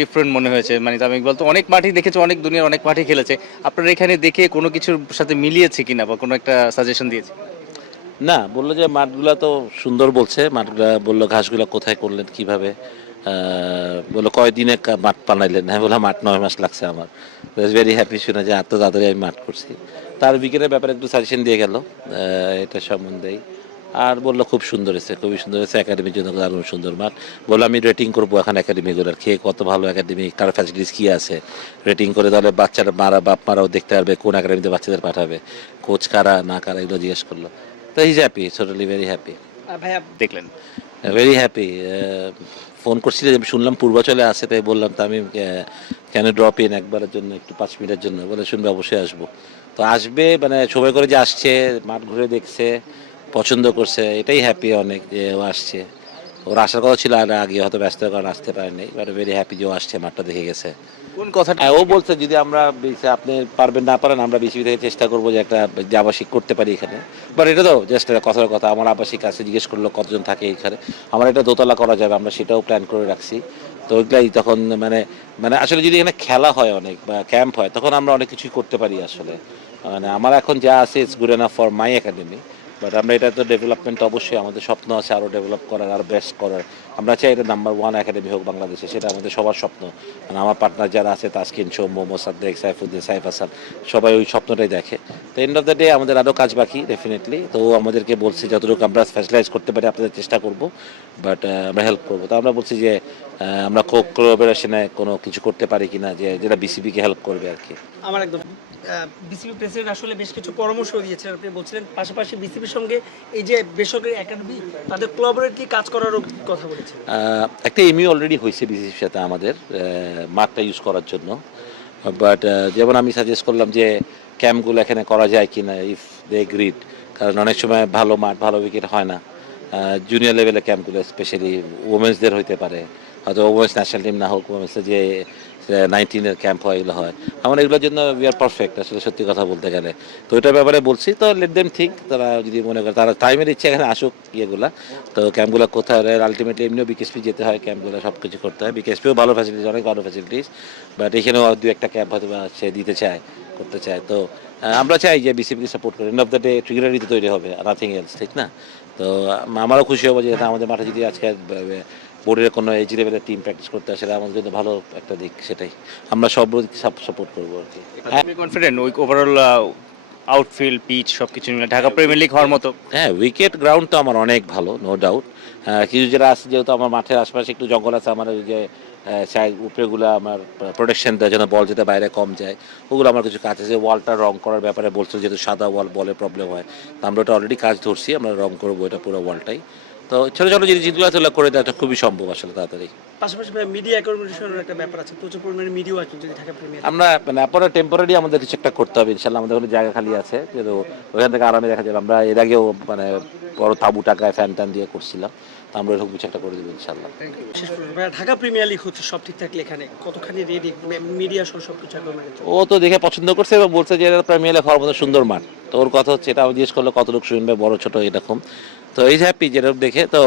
Different মনে হয়েছে, মানে তামিম ইকবাল তো অনেক মাঠই দেখেছে, অনেক দুনিয়ার অনেক মাঠই খেলেছে। আপনারা এখানে দেখে কোনো কিছুর সাথে মিলিয়েছে কিনা বা কোনো একটা সাজেশন দিয়েছে? না, বললো যে মাঠগুলা তো সুন্দর বলছে, মাঠগুলা বললো ঘাসগুলা কোথায় করলেন কিভাবে, বললো কয়দিনে মাঠ বানাইলেন। হ্যাঁ, বললাম 8-9 মাস লাগছে আমার। ভেরি হ্যাপি শুনে যে এত তাড়াতাড়ি আমি মাঠ করছি। তার উইকেটের ব্যাপারে একটু সাজেশন দিয়ে গেল এটা সম্বন্ধেই। আর বললো খুব সুন্দর হয়েছে, খুবই সুন্দর হয়েছে, একাডেমির জন্য দারুণ সুন্দর মাঠ। বললো আমি রেটিং করবো এখন একাডেমিগুলোর, খেয়ে কত ভালো একাডেমি, কার ফ্যাসিলিটিস কী আছে, রেটিং করে তাহলে বাচ্চারা বাপ মারাও দেখতে পারবে কোন একাডেমিতে বাচ্চাদের পাঠাবে, কোচ কারা না কারা, এগুলো জিজ্ঞেস করলো। তো is happy, totally very happy. ভাইয়া দেখলেন? Very happy. ফোন করছিলে, শুনলাম পূর্বাচলে আছে, তাই বললাম তো আমি কেন ড্রপ ইন একবারের জন্য, একটু 5 মিনিটের জন্য। বলে শুনবে, অবশ্যই আসবো। তো আসবে, মানে সময় করে যে আসছে, মাঠ ঘুরে দেখছে, পছন্দ করছে, এটাই হ্যাপি অনেক যে ও আসছে। ওর আসার কথা ছিল, আর আগে হয়তো ব্যস্ত কারণ আসতে পারেনি, বাট ভেরি হ্যাপি যে ও আসছে, মাঠটা দেখে গেছে। কোন কথাটা? হ্যাঁ, ও বলছে যদি আমরা আপনি পারবেন না পারেন, আমরা বিসিবি থেকে চেষ্টা করবো যে একটা যে আবাসিক করতে পারি এখানে। বাট এটা তো জাস্ট কথার কথা, আমার আবাসিক আছে, জিজ্ঞেস করলো কতজন থাকে এখানে। আমার এটা দোতলা করা যাবে, আমরা সেটাও প্ল্যান করে রাখছি। তো ওইগুলাই তখন মানে মানে আসলে যদি এখানে খেলা হয় অনেক বা ক্যাম্প হয়, তখন আমরা অনেক কিছুই করতে পারি আসলে। মানে আমার এখন যা আছে it's good enough for my academy. But আমরা এটা তো ডেভেলপমেন্ট, অবশ্যই আমাদের স্বপ্ন আছে আরও ডেভেলপ করার, আরও বেস্ট করার। আমরা চাই এটা নাম্বার 1 একাডেমি হোক বাংলাদেশে, সেটা আমাদের সবার স্বপ্ন। মানে আমার পার্টনার যারা আছে, তাসকিন, সৌম্য, মোসাদ্দেক, সাইফুদ্দিন, সাইফ হাসান, সবাই ওই স্বপ্নটাই দেখে। তো এন্ড অফ দ্য ডে আমাদের আরও কাজ বাকি ডেফিনেটলি। তো ও আমাদেরকে বলছে যতটুকু আমরা স্পেশালাইজ করতে পারি আপনাদের চেষ্টা করব, বাট আমরা হেল্প করবো। তো আমরা বলছি যে আমরা কোঅপারেশনে কোনো কিছু করতে পারি কিনা, যে যেটা বিসিবিকে হেল্প করবে আর কি। আমার একদম বিসিবি প্রেসিডেন্ট আসলে বেশ কিছু পরামর্শ দিয়েছেন। আপনি বলছিলেন পাশাপাশি বিসিবির সঙ্গে এই যে বেসরকারি একাডেমি, তাদের কোলাবোরেটলি কাজ করারও কথা বলেছেন। একটা এমইউ অলরেডি হয়েছে বিসিসির সাথে আমাদের, মাঠটা ইউজ করার জন্য। বাট যেমন আমি সাজেস্ট করলাম যে ক্যাম্পগুলো এখানে করা যায় কি না, ইফ দে এগ্রিড। কারণ অনেক সময় ভালো মাঠ, ভালো উইকেট হয় না। জুনিয়র লেভেলের ক্যাম্পগুলো স্পেশালি ওমেন্সদের হইতে পারে, হয়তো ওমেন্স ন্যাশনাল টিম না হোক, ওমেন্সের যে 19-এর ক্যাম্প হয়, এগুলো হয়। আমার এগুলোর জন্য উই আর পারফেক্ট আসলে, সত্যি কথা বলতে গেলে। তো ওইটার ব্যাপারে বলছি, তো লেট দেম থিঙ্ক, তারা যদি মনে করে তারা টাইমের ইচ্ছে এখানে আসুক ইয়েগুলা। তো ক্যাম্পগুলো কোথায়, আলটিমেটলি এমনিও বিকেএসপি যেতে হয়, ক্যাম্পগুলো সব কিছু করতে হয়। বিকেএসপিও ভালো ফ্যাসিলিটিস, অনেক ভালো ফ্যাসিলিটিস। বাট এখানেও দু একটা ক্যাম্প হয়তো বা সে দিতে চায়, করতে চায়। তো আমরা চাই যে বিসিবিকে সাপোর্ট করে। এন্ড অফ দ্য ডে ট্রিগারই তো তৈরি হবে, নাথিং এলস, ঠিক না? তো আমারও খুশি হবো যে আমাদের মাঠে যদি আজকে বোর্ডের কোনো এজ লেভেলের টিম প্র্যাকটিস করতে আসে, সেটা আমাদের জন্য ভালো একটা দিক। সেটাই আমরা সব সাপোর্ট করবো আর কি। আপনি কনফিডেন্ট ওই ওভারঅল আউটফিল্ড পিচ সবকিছু মিলে ঢাকা প্রিমিয়ার লিগ হওয়ার মতো? হ্যাঁ, উইকেট গ্রাউন্ড তো আমার অনেক ভালো, নো ডাউট। কিছু যেটা আছে, যেহেতু আমার মাঠের আশপাশে একটু জঙ্গল আছে, আমার ওই যে সাইড উপরেগুলো আমার প্রোটেকশন দেওয়ার জন্য, বল যাতে বাইরে কম যায়, ওগুলো আমার কিছু কাজ আছে। ওয়ালটা রং করার ব্যাপারে বলছিল, যেহেতু সাদা ওয়াল বলে প্রবলেম হয়, তো আমরা ওটা অলরেডি কাজ ধরছি, আমরা রং করবো এটা পুরো ওয়ালটাই। তো ছোটো ছোটো জিনিসগুলো সেগুলো করে দেওয়াটা খুবই সম্ভব আসলে তাড়াতাড়ি। পাশাপাশি মিডিয়া অ্যাকোমোডেশনের একটা ব্যাপার আছে, প্রচুর পরিমাণে মিডিয়াও আছে যদি ঢাকা প্রিমিয়ার। আমরা মানে আপনারা টেম্পোরারি আমাদের কিছু একটা করতে হবে ইনশাল্লাহ। আমাদের কোনো জায়গা খালি আছে, যেহেতু ওইখান থেকে আরামে দেখা যাবে। আমরা এর আগেও মানে বড় তাঁবু টাকায় ফ্যান ট্যান দিয়ে করছিলাম, তো আমরা এরকম কিছু একটা করে দেবো ইনশাল্লাহ। শেষ পর্যন্ত ভাইয়া, ঢাকা প্রিমিয়ার লিগ হচ্ছে, সব ঠিক থাকলে এখানে কতখানি রেডি, মিডিয়া সহ সবকিছু একদম ও তো দেখে পছন্দ করছে এবং বলছে যে এটা প্রায় মেলে হওয়ার মতো সুন্দর মাঠ। তো ওর কথা হচ্ছে, এটা আমি জিজ্ঞেস করলে কত লোক শুনবে, বড় ছোট এরকম। তো এই হ্যাপি যেরকম দেখে। তো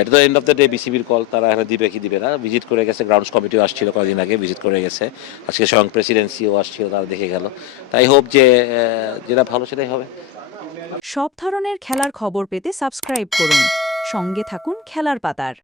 এটা তো এন্ড অফ দ্য ডে বিসিবির কল, তারা এখানে দিবে কি দিবে না। ভিজিট করে গেছে, গ্রাউন্ডস কমিটিও আসছিল কয়েকদিন আগে, ভিজিট করে গেছে। আজকে স্বয়ং প্রেসিডেন্সিও আসছিল, তারা দেখে গেল। তাই হোপ যে যেটা ভালো সেটাই হবে। সব ধরনের খেলার খবর পেতে সাবস্ক্রাইব করুন। সঙ্গে থাকুন খেলার পাতার।